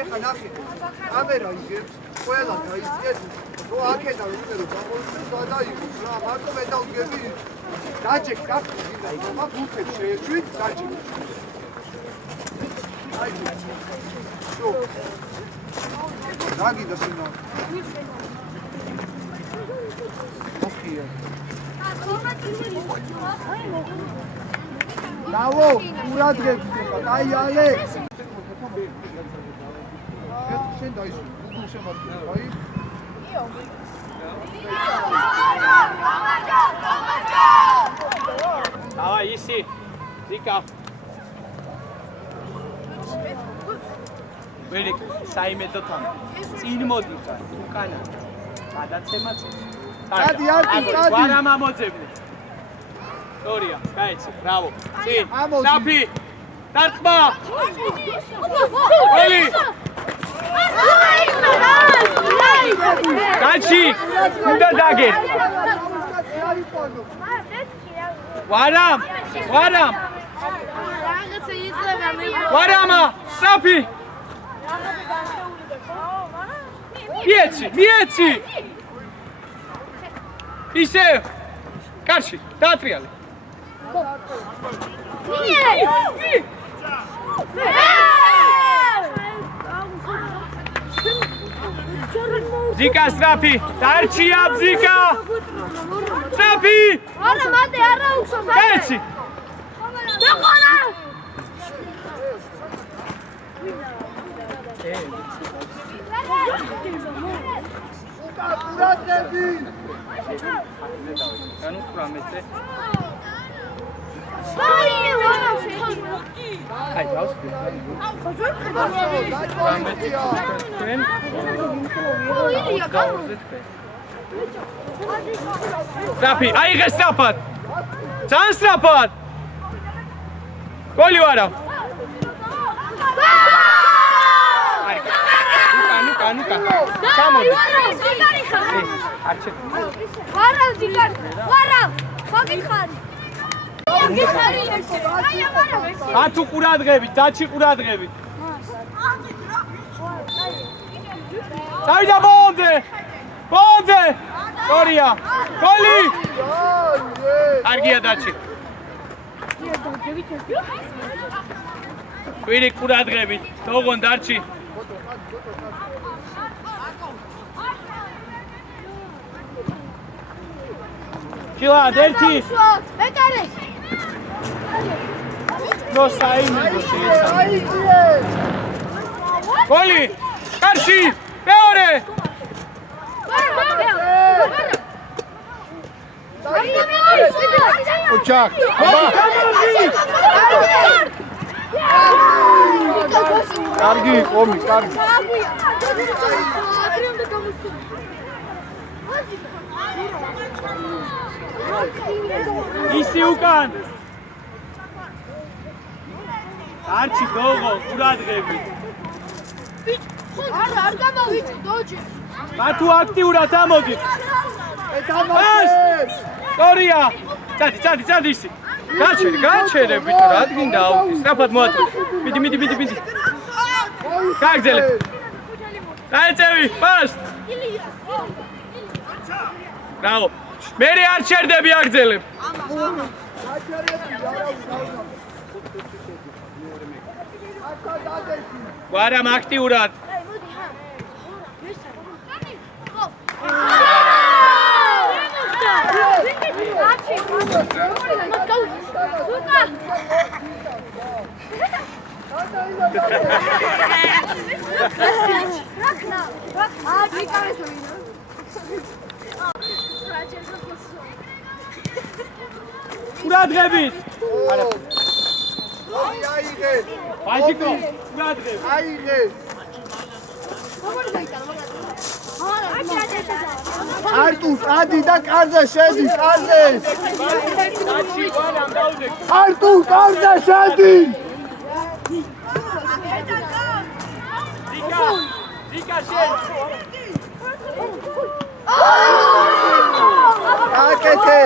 ეხა ნახე, კამერა იგებს, ყველა გაიწიეთ, რო აქედან ვიდეო გამოიწვევს და დაიგებს რა, მარტო მე დავდგები. დაჯექ, მაგ უფებს შეეჭვით, დაჯექ. აი, შო. დაგიდა სინა. ოფია. დავო, ურადღებს ხება, აი ალექს. შენ დაისვი, უგულ შემატკივრე, აი. Давай, иси. Зика. Велик, საიმედო თან. წინ მოდი თან, უკანა. გადაცემაც. ადი. ვარა მომოძებნე. სორია, გაიცი, ბრავო. წინ. საფი. დარტყმა. ველი. გაჩი. უნდა დაგერ. ვარამ. ვარამა, საფი. მიეცი. ისე. კარში, დაატრიალე. ზიკა სტრაფი, დარჩია ზიკა. სტრაფი. არა, მანდე არა უხსოვს. ეცი. დაყარა. ურადღები. ანუ 18-ზე. აი, დავსვი. სტრაფი, აიღე სტრაფად. ძალიან სტრაფად. გოლი ვარა. ნუკა. ჩამოდი. არჩევ. ვარა. მოგიხარი. ათუ ყურადღებით, დაჩი ყურადღებით. წავიდა ბონდე. სორია. გოლი. კარგია დაჩი. ვირი ყურადღებით, თოგონ დარჩი. ჩილად ერთი. ბეკარე. ნო საიმედო შეეცა. გოლი. კარში. მეორე. ოჩაკ. კარგი, კომი, კარგი. ისი უკან. არჩი გოგო, ყურადღებით. არ გამოვიჭი, დოჯი. მათუ აქტიურად ამოდი. სორია. წადი ისი. გაჩერე ბიჭო, რა გინდა აუდი. სწრაფად მოაწყვე. მიდი. გააგზელე. დაეწევი, პას. ბრავო. მე არ ჩერდები აგზელებ. ვარამ აქტიურად. ყურადღებით. არა. აიღე. ბაჟიკო, ყურადღებით. აიღე. არტურ, ადი და კარზე შედი, კარზე. არტურ, კარზე შედი. ზიკა შედი. აკეთე.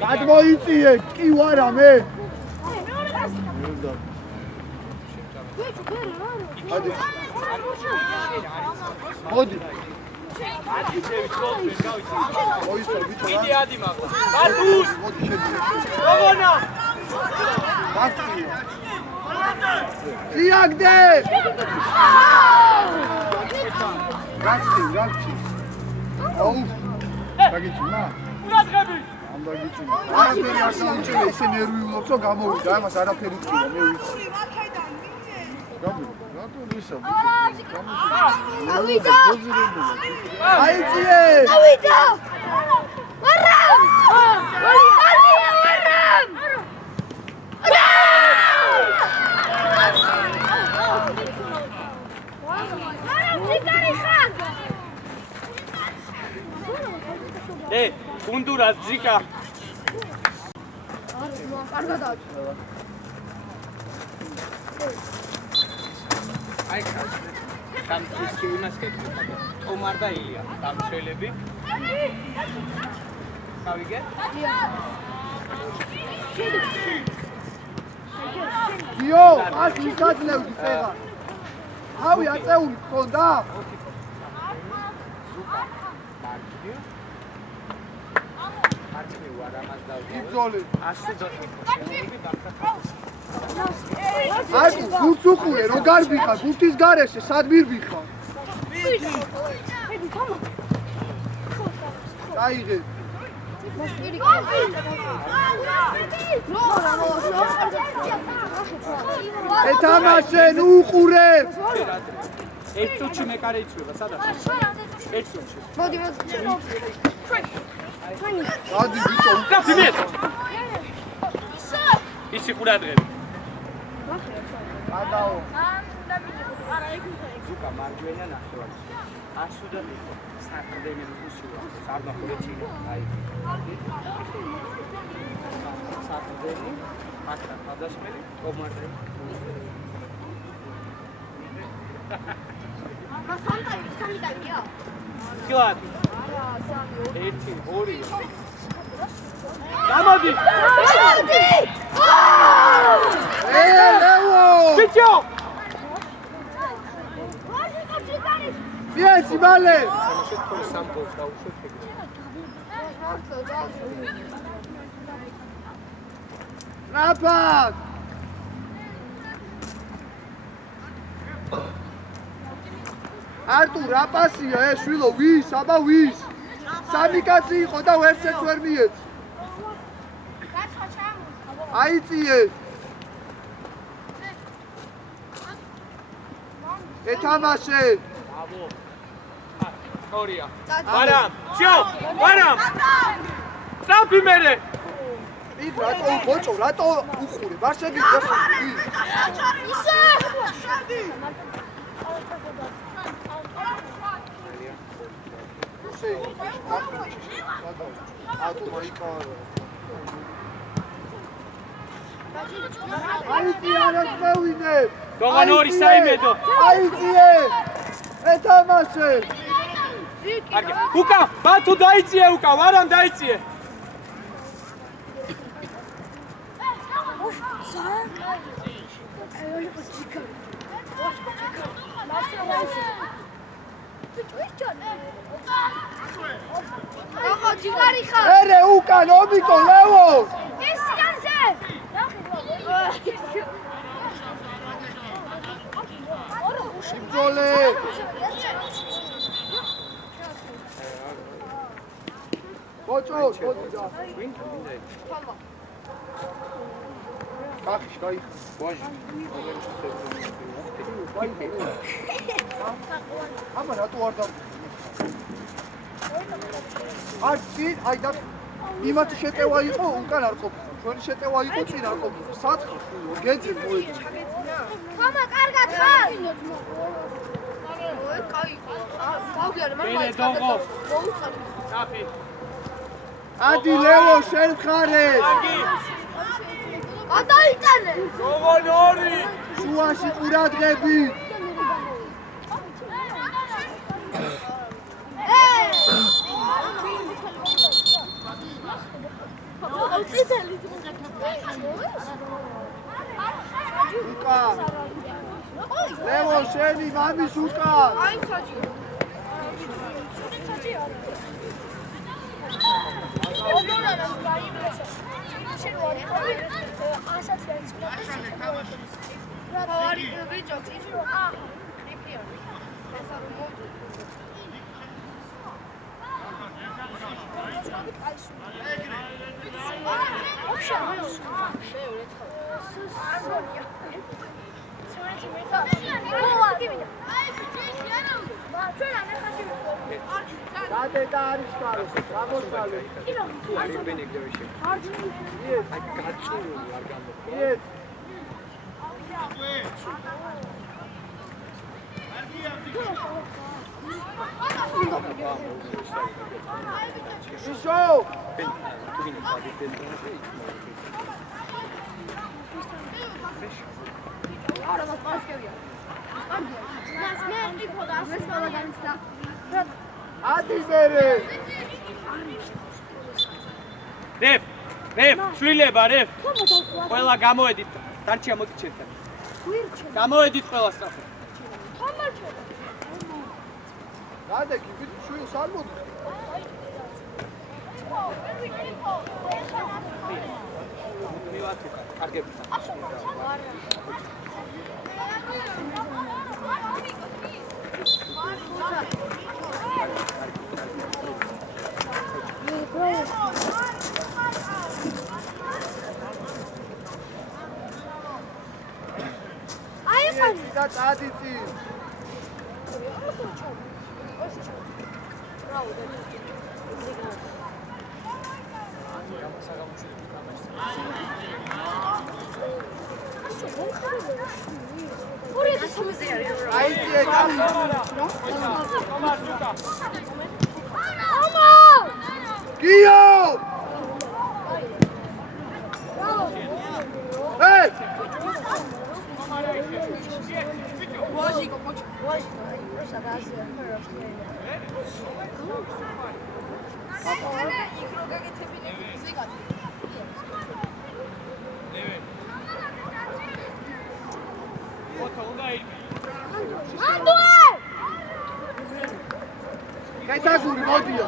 გადმოიწიე, კი ვარა მე. მოდი. კიდე ადი მაგა. ბატუს. როგორა? ძიაგდე. გაცი. აუ. დაგიჭიმა? ურადღები. ამ დაგიჭიმა. არაფერი არ დაუჭირე, ისე ნერვიულობს, რომ გამოვიდა, ამას არაფერი ვქნა, მე ვიცი. რატო ვისა? ავიდა! აიწიე! ავიდა! ვარამ! ვარამ! გუნდურა ძიკა. აი გამწის იმას კეთდება. ომარ და ილია, დამცველები. გავიგე? დიო, ას მიგაძლევდი წეღა. თავი აწეული გქონდა? იბძოლე. აი, გურც უყურე, რო გარბიხარ, გურთის გარეშე, სად მირბიხარ? დაიღე. ეთამაშე, ნუ უყურე. ერთ წუთში მეკარე იწვება, სადაც? ერთ წუთში. მოდი. ადი ბიჭო, დიმეთ. ისი ყურადღები. ადაო. ზუკა მარჯვენა ნახევარი. ასუდა მიყო. საყრდენი რუსულა. სარდახურეჩია. აი. საყრდენი, აკრა ხადაშმელი, კომარტი. სამი ტაიმია? კილად. 1 2 გამოდი! ლევო! ბიჭო! მიეცი მალე! ნაფად! არტურ, რა პასია ეს შვილო, ვის? აბა ვის? სამი კაცი იყო და ვერცერთ ვერ მიეც. აიწიე. ეთამაშე. ორია. ვარამ, შო, ვარამ. წაფი მერე. ი რატო ბოჭო, რატო უხურე? არ შეგიძლია ხი. ისე! აიწიე, არ მოვიდე. გოგან ორი საიმედო. აიწიე. ეთამაშე. კარგი. უკა, ბათუ დაიწიე უკა, ვარამ დაიწიე. ნახო ჯიგარი ხარ. ერე უკან ომიკო ლევო. ეს სიგანზე. იბძოლე. ბოჭო, ბოჭო. კახი, კაი. ვაჟი. აბა რატო არ და არცი, აი და იმათი შეტევა იყო უკან არ ყოფილა. ჩვენი შეტევა იყო წინ არ ყოფილა. სათხარ გეძებ მოიჭი. თომა კარგად ხარ? კაი. გავგიარე მაგრამ საფი. ადი ლევო შენ ხარეს. გადაიტანე. როგორ ორი? შუაში ყურადღები. უკა. ლევო შენი მამის უკა. აი საჯი. Date da არის კარო, გამოსვალე. არის ბენეგდევიში. იეს, აი გაწული არ გამოხდა. იეს. ისო! თუგინი წადიდეს. არა მასკევია. მას მე მიყოდა ასე მაგალითად. ატიზერე! რევ, ცვლილება, რევ. ყველა გამოედით, დარჩია მოდი ჩემთან. გამოედით ყველა სწრაფად. გადაგი, ვით შვილს არ მოდი. მივაწუხა, კარგები. და წადიწი. აიწიე კაცო. გიო! ეი! კეთაზური მოდია.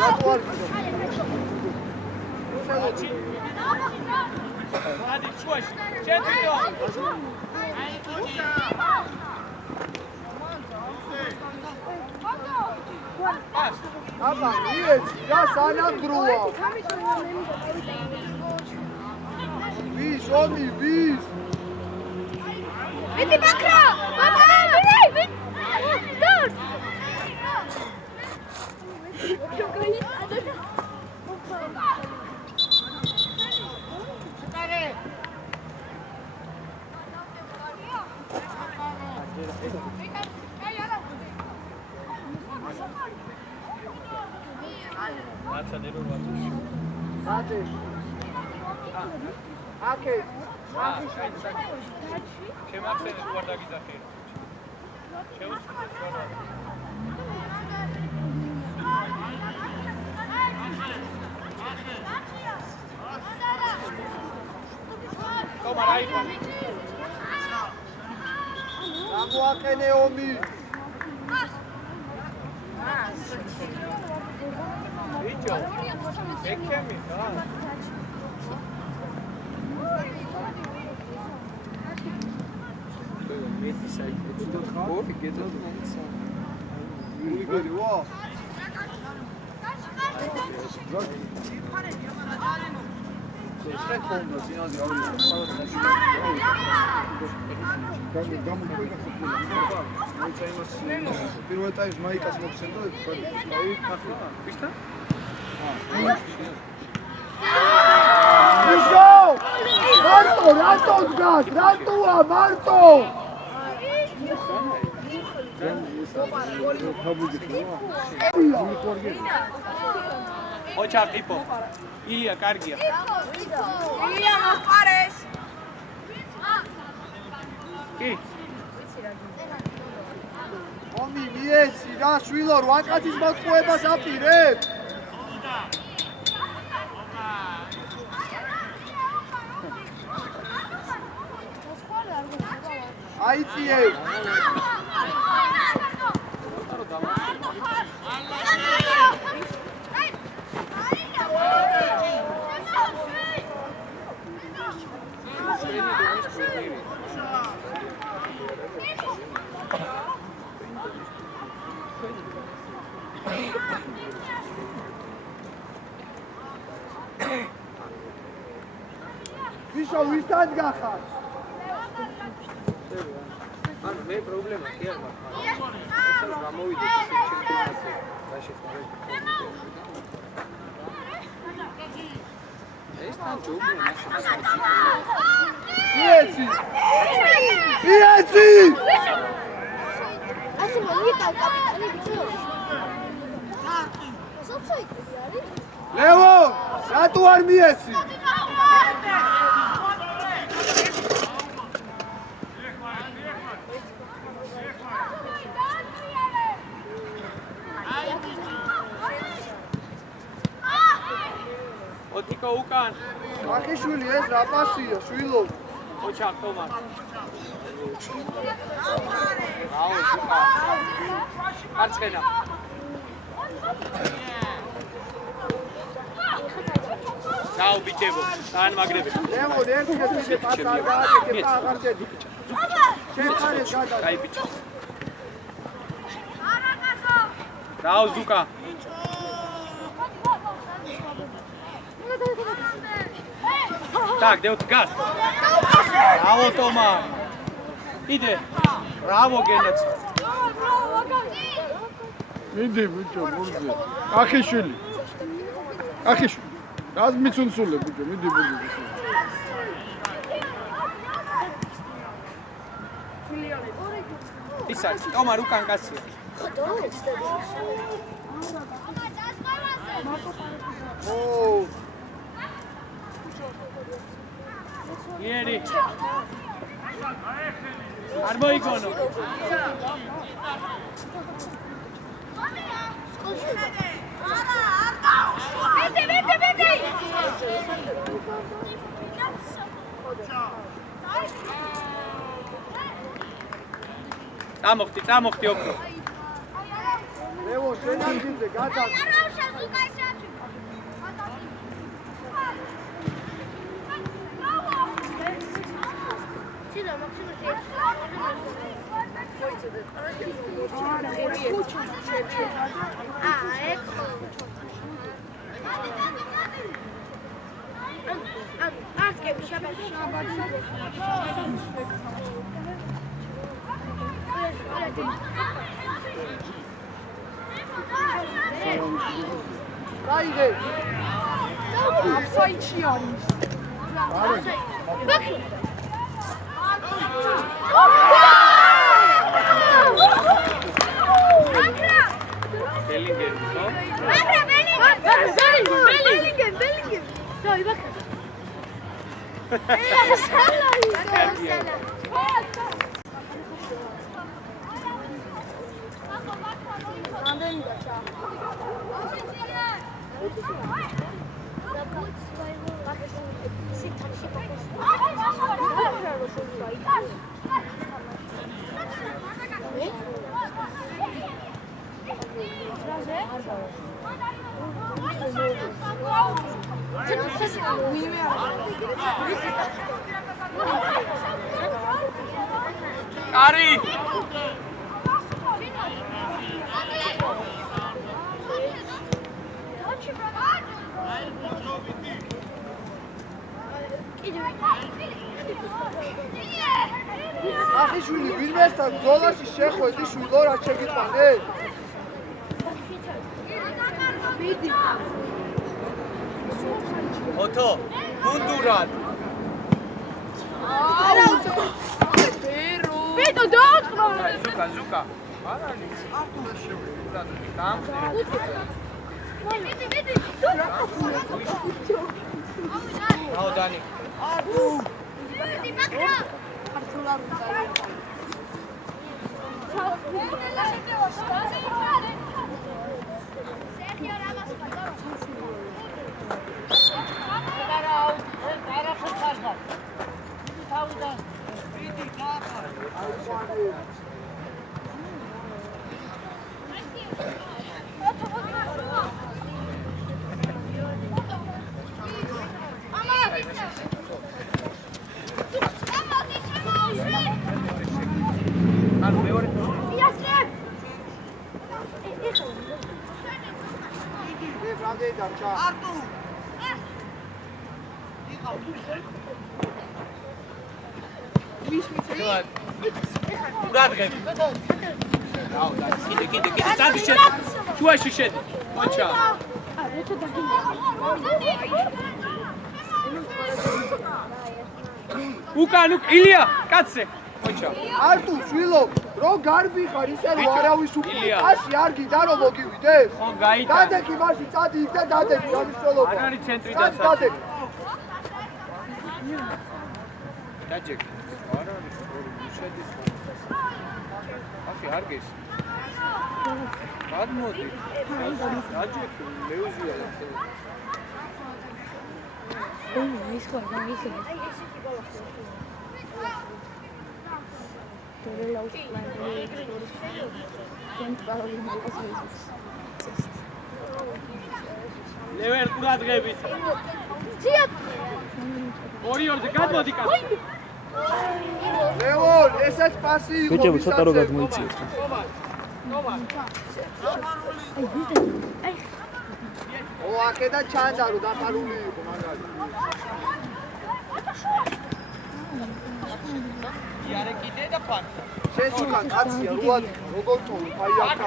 რატო არ გიძა? ადი შუაში, შეთვითო. აბა, იეც, და სანამდროა. ვის, ომი, ვის? ვიტი ბაქრა! ვიტი! დორ! Ate. Ake. შემახსენე თუ არ დაგიძახე. Toma, Raifa. გამოაყენე ომი. Bicho. Ekemi, da. მეტი საიტი თუ ხო გეძავ მომცა. იგორი ვა. Stai con, signori, პირველ ტაიმს მაიკას მოხსენდა ვისთან? მარტო რატო დგას? რატოა მარტო? ოჩა ტიპო. ილია კარგია. ილია მოყარეს. კი. ომი მიეცი რა შვილო 8 კაცის მოტყუებას აპირებ? აიწიე. ვიშო ვისთან გახარ? ანუ მე პრობლემა კი არ მაქვს. ეს გამოვიდე ჩემპიონატზე. რაშიც არის. ეს თან ჯობია მასალა. მიეცი. მიეცი. ასე მოიწა კაპიტანი ბიჭო. სოფსაიტი არის? ლევო, რატო არ მიეცი? ოტიკო უკან. ახიშვილი ეს რა პასია, შვილო? ოჩა ხომა. აუ, უკა. მარცხენა. დაუ ბიჭებო, თან მაგრები. ლევო, ერთი პასა არ გააკეთე, აღარ დედი. შეხარეს გადა. აი ბიჭო. დაუ ზუკა. Так, дэут газ. Браво, Тома. Иди. Браво, Генец. მიდი ბიჭო ბურზე ახიშვილი ახიშვილი გაზ მიცუნსულე ბიჭო მიდი ბურზე ისა ტომა რუკან კაცია ო იერი არ მოიგონო Vete! წამოხდი ოქრო. ლევო, შენ ადგილზე გადა. Kayde. Offside yanlış. Bellingham, no? Bellingham. Dai, bak. Ari! ახიშვილი ვინმესთან ბრძოლაში შეხვედი შვილო რა შეგიტანე? ოთო, გუნდურად. ბიტო დააწყრო. ზუკა. არ არის. აუ დანი. ანუ მეორე ბრანდე დარჩა. ურადღები. აუ და კიდე წადი შედი. შუაში შედი. ოჩა. უკან ილია, კაცე. ოჩა. არტუ შვილო, რო გარბი ხარ ისე რომ არავის ილია. უკასი არ გიდა რომ მოგივიდე? ხო გაიტან. დადექი მარში წადი იქ და დადექი გამიშველობა. არ არის ცენტრიდან დადექი. დაჯეკ. არ არის შედის. ახი არ გეს. გადმოდი. დაჯეკ მეუზია და ის ხო გამიხსენე. დორელა ლეველ ყურადღებით. ძიად. ორიორზე გადმოდი კაცი. ლევონ, ესეც პასი იყო. ბიჭები ცოტა რო გადმოიწიეთ. ო, აქედან ჩანდა რომ დაფარული იყო მაგარი. იარე კიდე და ფარ. შენ უკან კაცია, როად როგორ თოვი, აი აქ.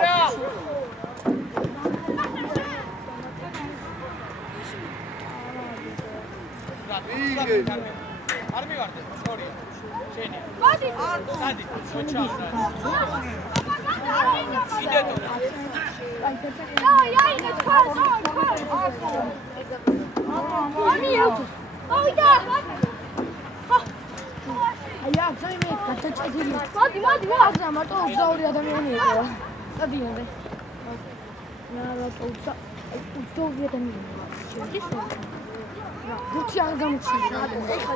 ვიგე. არ მივარდე, შორია. შენია. მოდი. სადი, ოჩა. კიდე თუ. აი, ავიდა. აი, აღზაიმე გადაჭედილი. მოდი, აღზა, მარტო 22 ადამიანი იყო. სტადიონზე. რატო 22 ადამიანი. შედის? რუთი არ გამოჩნდა. ეხლა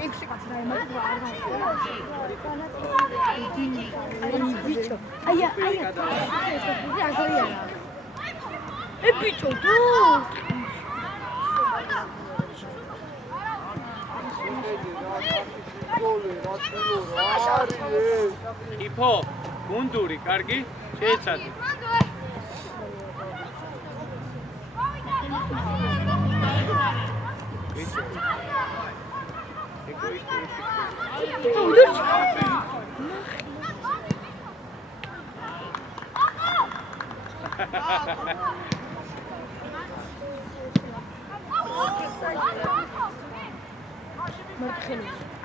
6 კაცი რა იმედი არ გამოსულა. აი ბიჭო. აი აგორია. ბიჭო თუ იფო, გუნდური, კარგი, შეეცადი.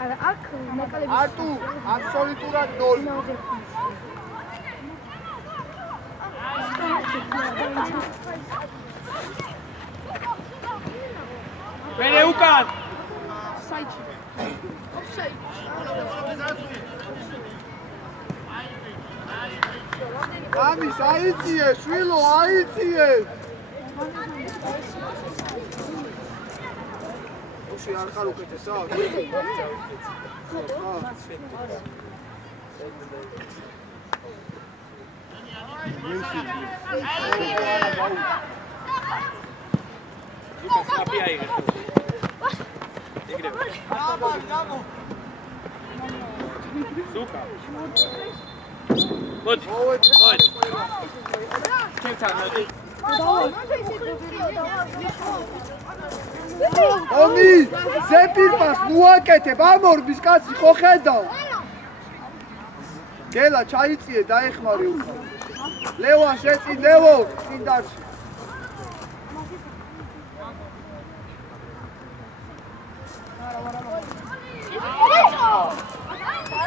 არა აქ ნაკალები არტუ, აბსოლუტურად 0. მერე უკან. საიჩი. ამის აიწიე, შვილო, აიწიე. ოში არ ხარ უკეთესა? ზუკას აპი აიღე. ეგრევე. ზუკა. მოდი. ჩემთან მოდი. დავა. ომი ზეპირპას ნუაკეთებ ამ ორბის კაცი ხო ხედავ გელა ჩაიწიე დაეხმარი უკან ლევა შეწინ ლევო წინ დარჩი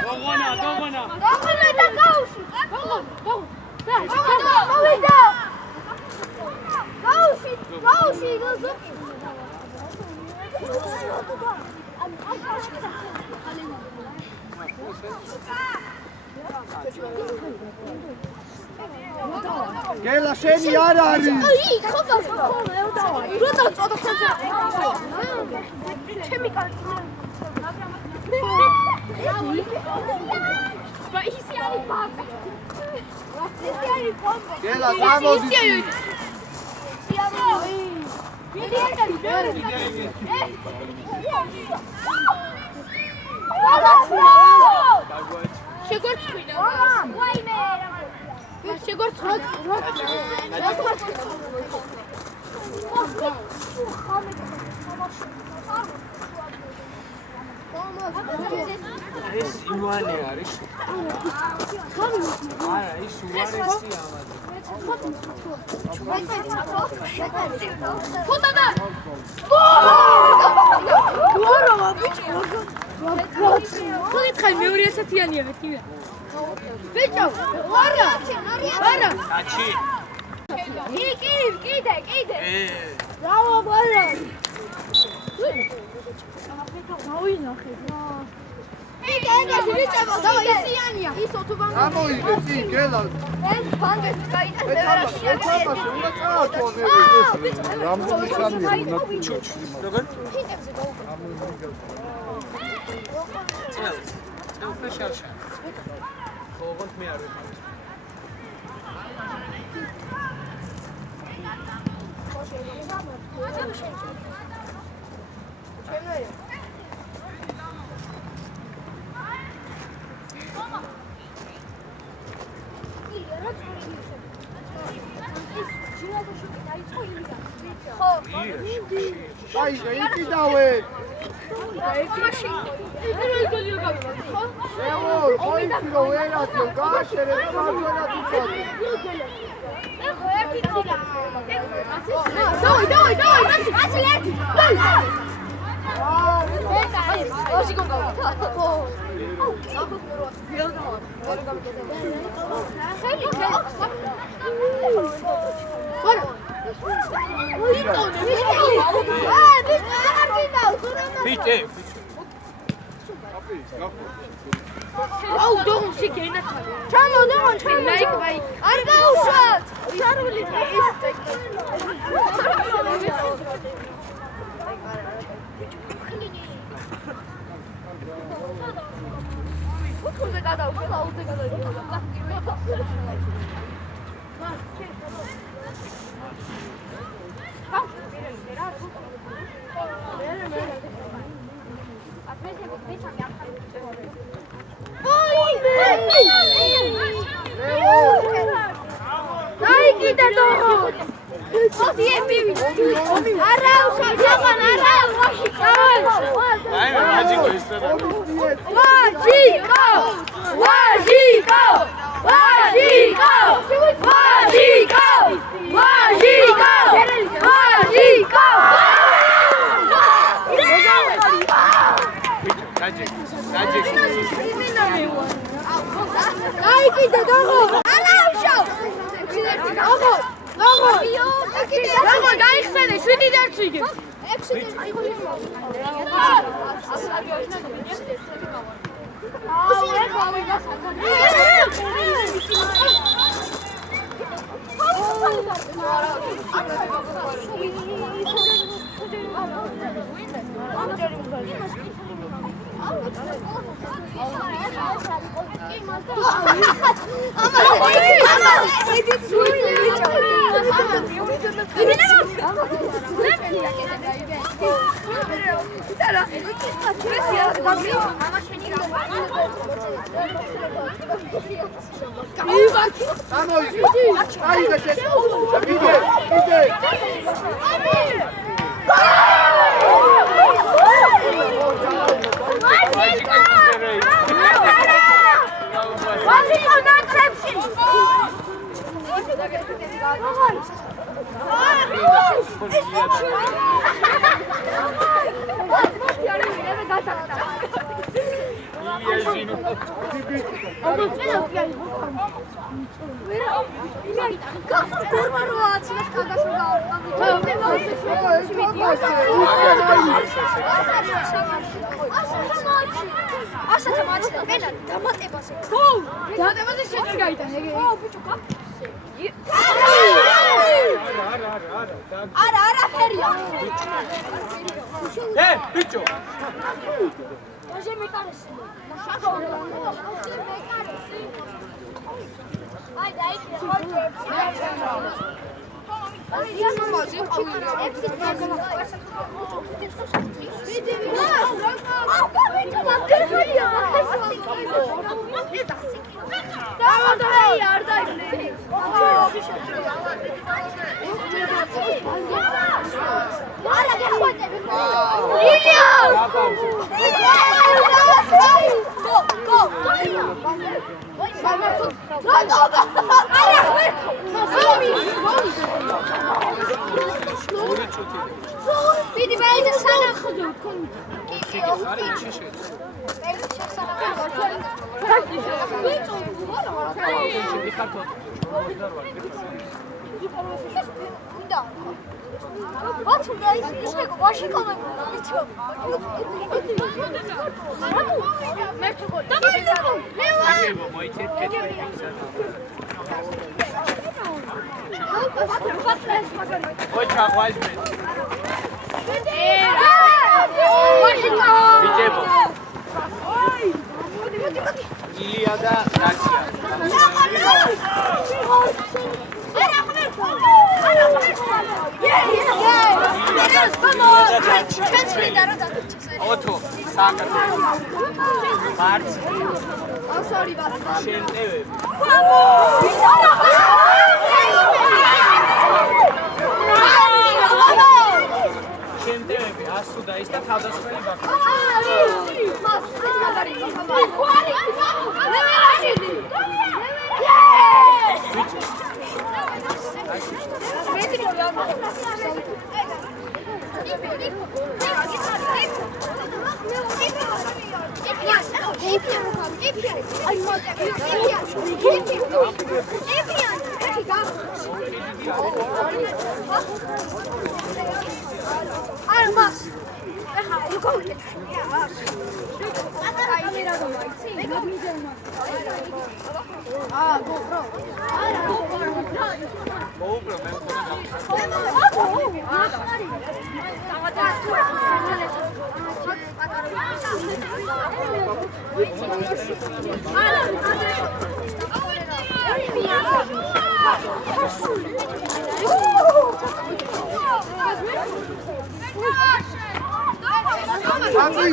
გოგონა და გაუში გაუში გელა შენი არ არის ჩემი კაცი გელა გამოდი ეს ივანე არის არა ის უარესი გამოიდე წინ გელა რამდენი ხანია უნდა როგორ წელ შარშა ოღონდ მე არ ვიყავ აიღე იყიდავე ხო ვერათო გააშერე მარჯვენად უწოდე Aide!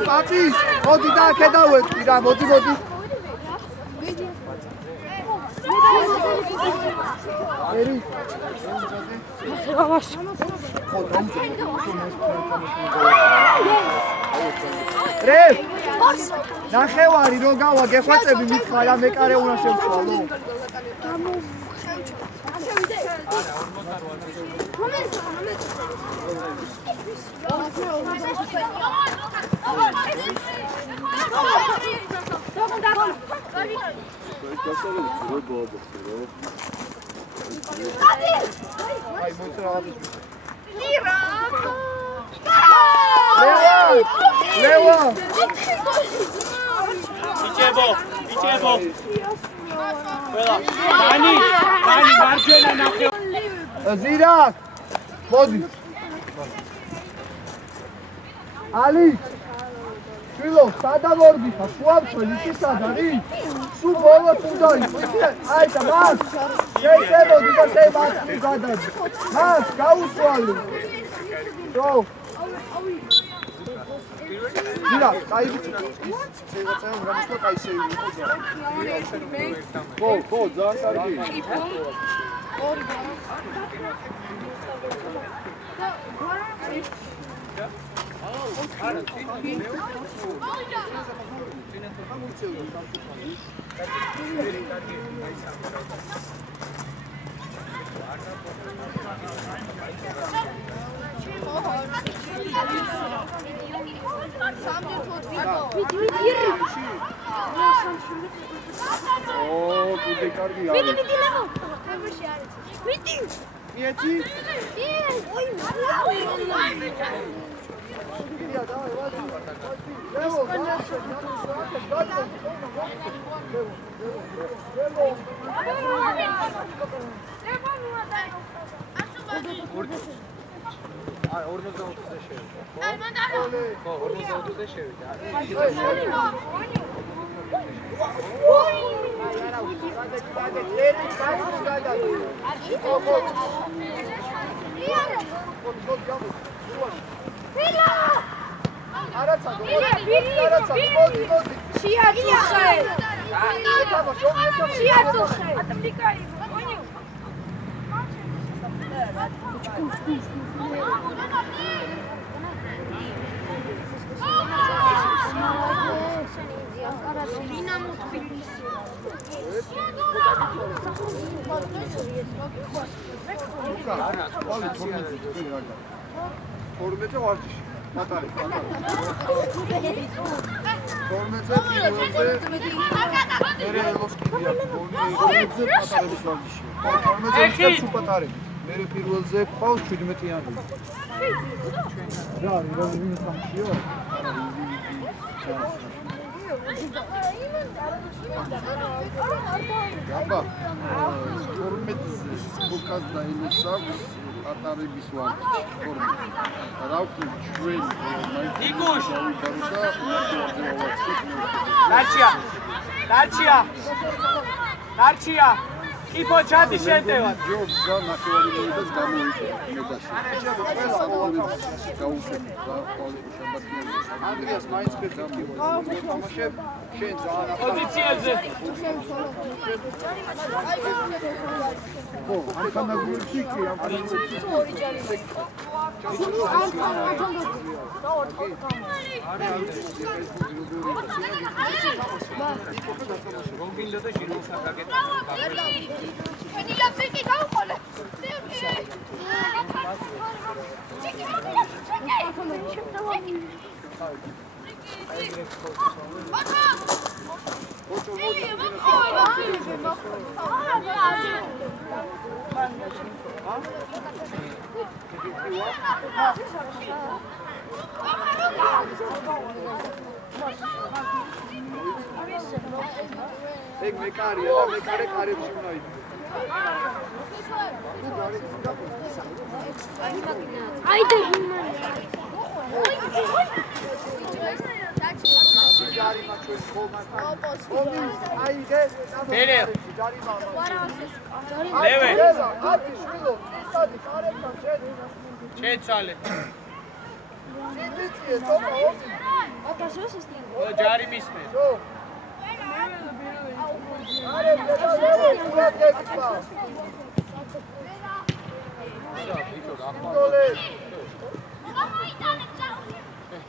Papi, მოდი და აქ დავეწყი რა, მოდი. ერი. რე. ნახევარი რო გავა გეხვაწები მითხა რა მეკარე უნდა შევცვალო. ზირაკ მოდი ალი შვილო სადავორდი ხა შუამწველი ის სადარი სულ ბოლოს უნდა იყოს აი და მას შეხედოდი და შემაწვი გადადი მას გაუსვალი რო ზირაკ წაიბიჭი ცევა გამოსვლა კაი შევიდე ხო ძალიან კარგი კიდე კარგი არის. მიეცი? აი 42-ზე შევიდა. ხო, 42-ზე შევიდა. Formeçe var diş. Matari. Formeçe nereye loski diye. Formeçe matari var diş. Formeçe şu matari. Mere pirvelze qvals 17-იანი. რა, რა სამშიო? Აბა, 12 ბუკას დაილოცავს ატარების ვარჯიში. 12. რა ვქნა ჩვენ იგუშ დარჩია იფო ჩატი შეტევად ჯობს და ნახევარი მინუტას გამოიწვია იმედაში. ანდრიას მაინც პერსპექტივა. თამაშებ შენ ძალიან პოზიციებზე ხო, ამ თანაგრუპში კი ამ პრინციპში გონგილო და ჟინოსა გაკეთდა. ეგ მეკარია და მეკარე კარებში უნდა იყოს. აიდე ჯარიმა ჩვენ ხომასთან. აიდე. მერე. ჯარიმა. ლევე. აკი შვილო, ისადი კარებთან შენ. შეცვალე. ძიძიე, თომა ოფი. ო ჯარი მისმე. შო. არე, დედალე, უგეკვა. დოლე.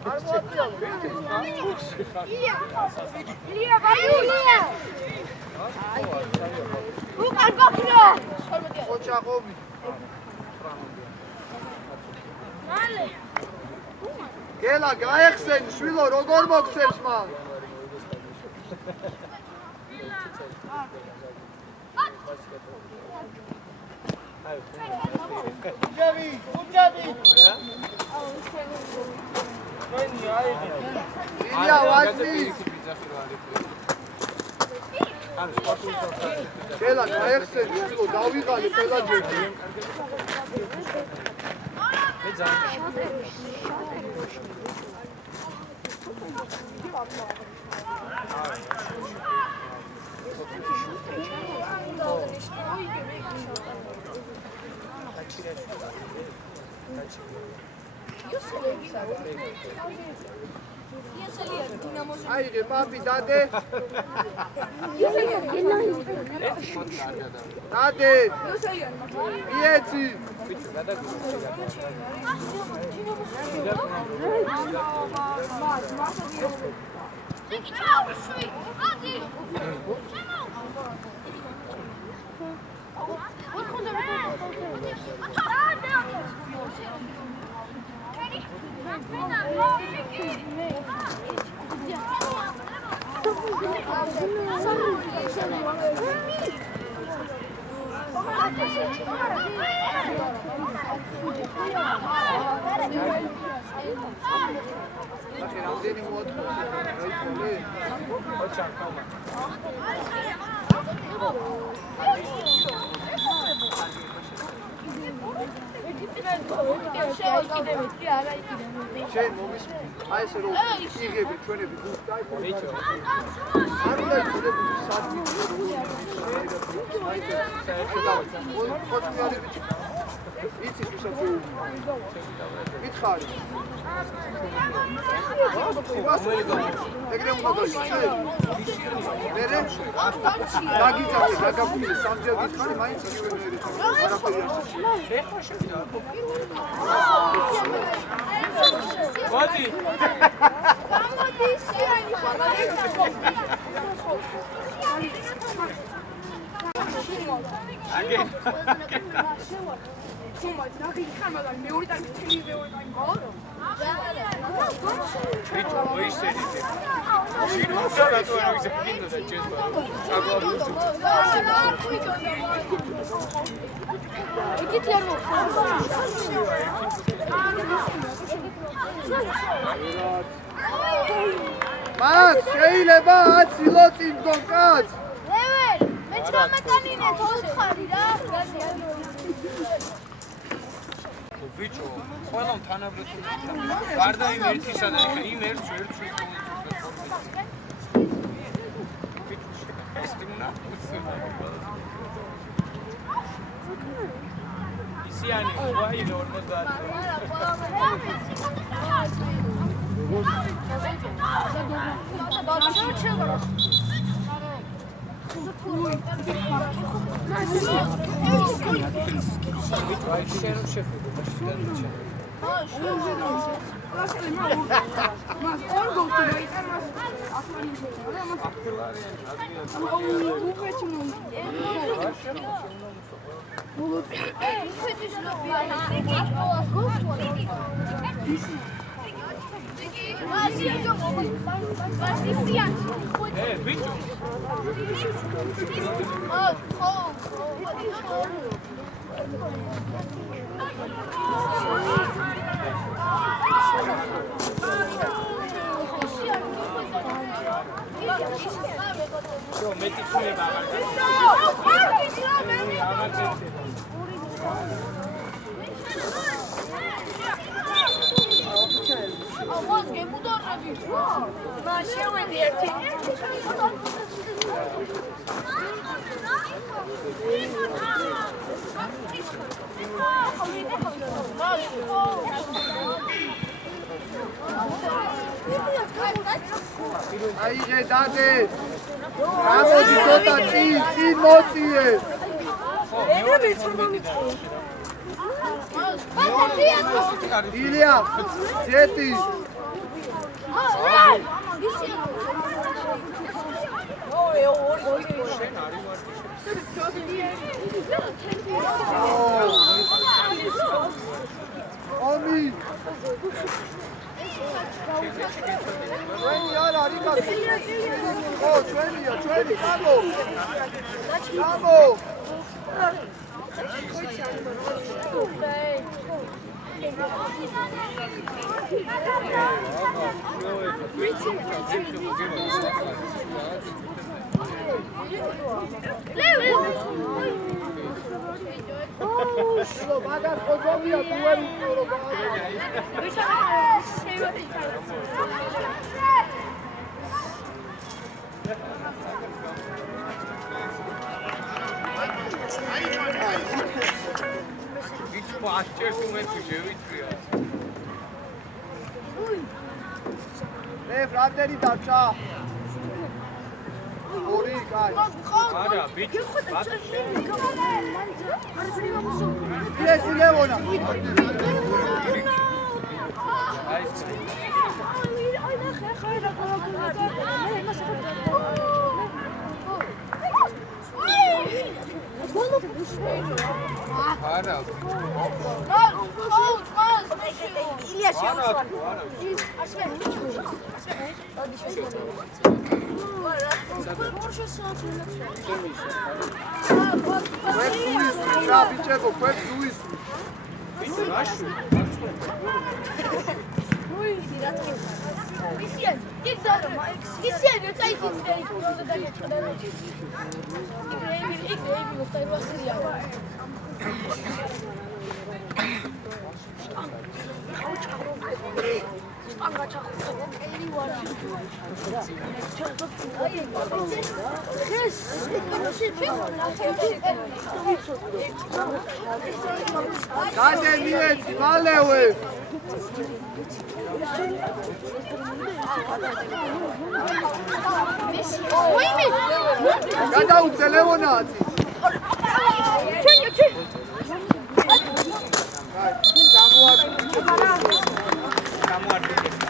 არ მოწია. ლია ვაიულია უკან გაქრა ოჩა ყომი. მალე გელა გაეხსენ შვილო როგორ მოგცემს მან? უჯები, უჯები. ილია ვაჭი. გელა გაეხსენ შვილო დავიღალე ყველა ჯერში. მე ძალიან აიღე პაპი დადე. დადე. იეცი. რამდენი მოაწყობს რაიცოლე? ოჩა კომა. შენ მომისმენ, აი ესე რომ იღები ჩვენები გულს დაიხო. არ უნდა იცოდე საათი იცი ვისაც მითხარი. ეგრე უნდა გაიქცე. მერე დაგიძახე, დაგაფუნე, სამჯერ გითხარი, მაინც იგივე მერე. არაფერი არ შეჭი. ეხლა შევიდა. მოდი. გამოდი შენი აგენ. Somebody, now he's coming like me. Only that TV was like, oh. Bicho, მოიშენე. შეიძლება თუ არ ვიცი კიდე და ჯესვა. ეგეთი არ მაქ, შეიძლება 10 ლოცი მგონკაც. ლეველ, მე ჩამეტანინე 4 რა. ბიჭო, ყველა თანაბრეთი. გარდა იმ ერთისა და იმ ერთს ერთს ისიანი, ვაი აი დადე. გამოდი ცოტა წინ მოწიე. ილია, ზეთი. ომი. ჩვენი არ არის კაცი. ო, ჩვენია, ჩვენი გამო. გამო. მაგას ხოზობია თუ ვერ უყურებო. Bicho, achei que não é მე ბრანდერი დარჩა. ორი კაი. არა, ბიჭო, ეს ლევონა. არა. ილია Queks uismi, რა ბიჭებო, queks უისმი. Gade მიეცი, მალევე. გადაუგდე ლევონაცი. გამოარჩევ